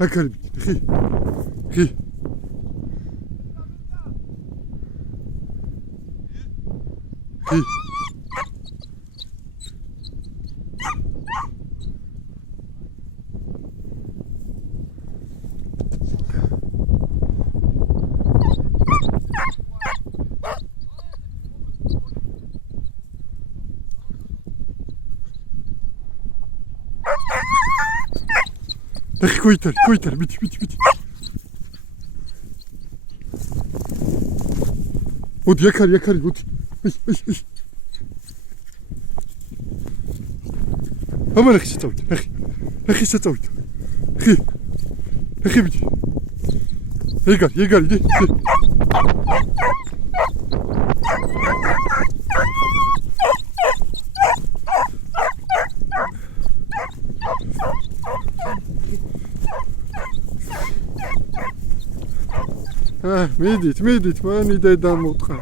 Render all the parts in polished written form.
აკარიბი ხი Куйтер, бить. Вот якорь, вот. Ай. Аман хисатавт. Хисатавт. Бить. Егар, иди. მიდით, მან იდეა მოტყა.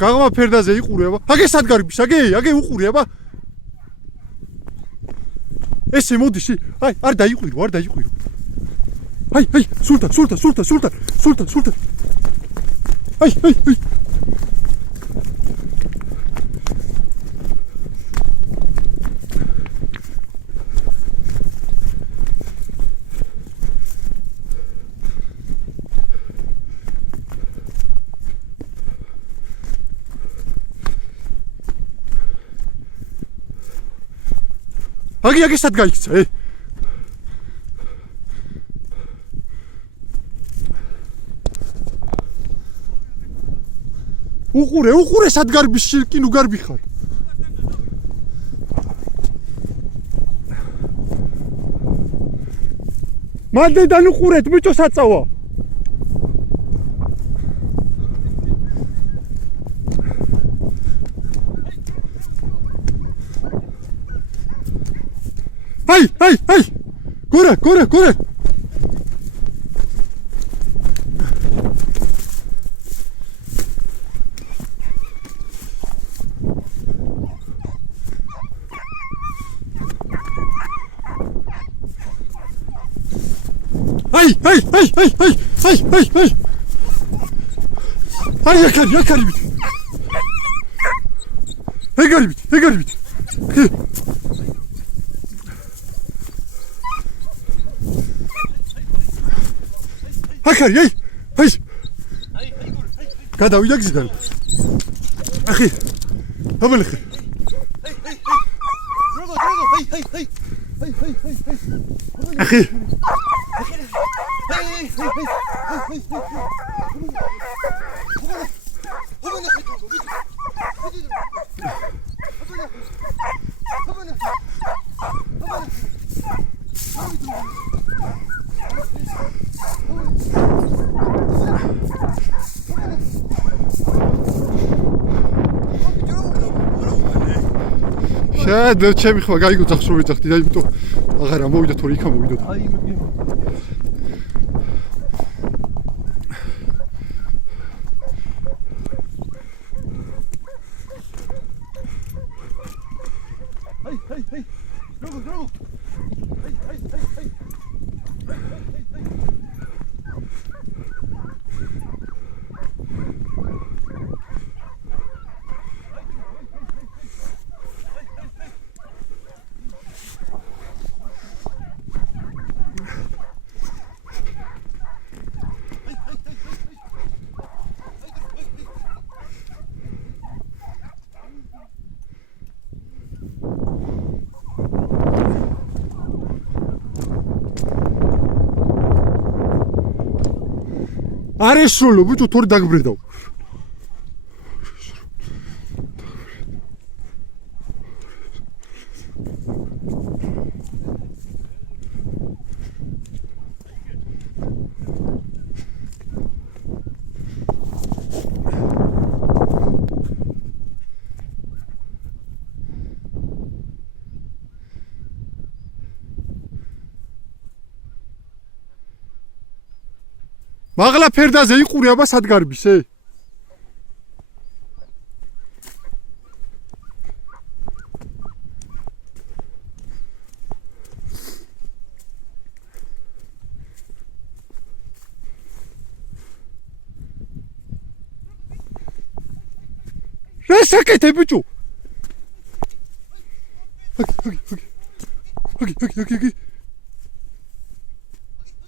გაღმა ფერდაზე იყურება. აგე სადგარიბის, აგე უყურება. ესე მოდიში. აი, არ დაიყვირო. აი, სულთან. აი. აგე სად გაიქცა, უყურე სად გარბის შილკინ უგარბი ხარ. მანდედან უყურეთ, მიჭო საწავა. აი. გორა. აი, якорь. ეგარიბით. აკარი, აი. გადავიდა გზიდან. ახი. აბალეხი. დროგო. ახი. და ჩემი ხმა გაიგო ძახს რომ ვიძახდი და იმიტომ აღარ ამოვიდა თორე იქ ამოვიდოდა. აი დროგო. აი. არ ესროლო ბიჭო თორე დაგბრედავ მაღლა ფერდაზე იყურე აბა სად გარბისე? რა საკეთე ბიჭო? აგი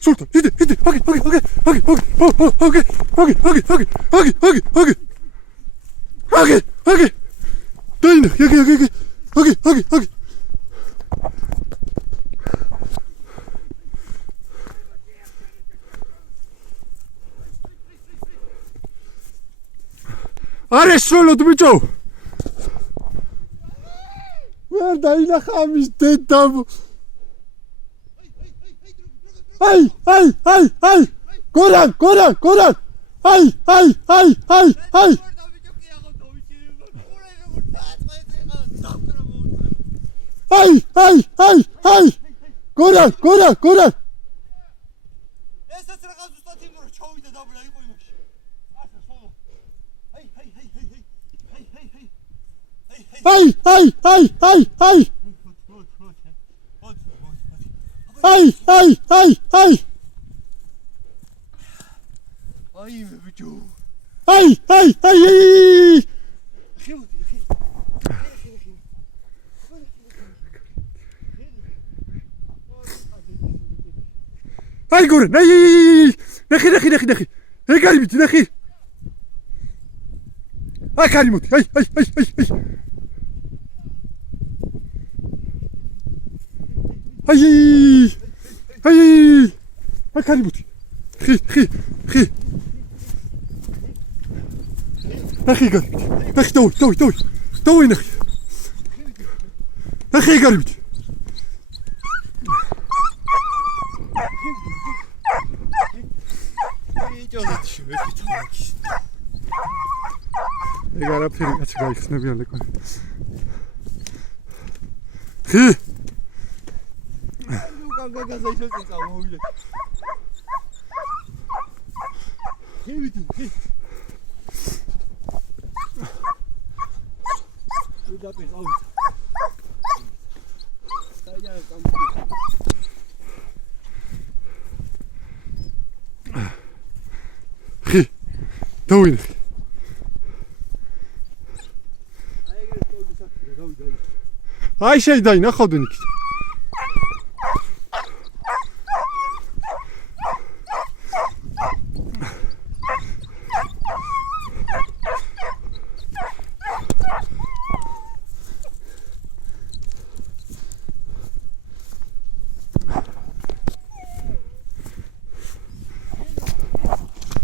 Sultan, hadi. Dayın, hadi. Aresrolo dubico. Ver dayına kamış dedam. Ay! Goran! Ay! Ay! Goran! Ay! Ay be bicho. Ay! Ay Goran! Ay! Nakhi. Hey garibiti nakhi. Ay karimut. Ay. Ay karimut. Khi. Nakhi garibiti. Nakhi toy nakhi. Nakhi garibiti. ეგ არაფერი კაცი გაიხსნებიან ლეკო. ხი. გაგაზაიშოთი წამოვიდე. ხი. უდაპე ყავით. დაიარა წამოვიდე. ხი. დავინე. Ay şey dayı ne kadın ikisi.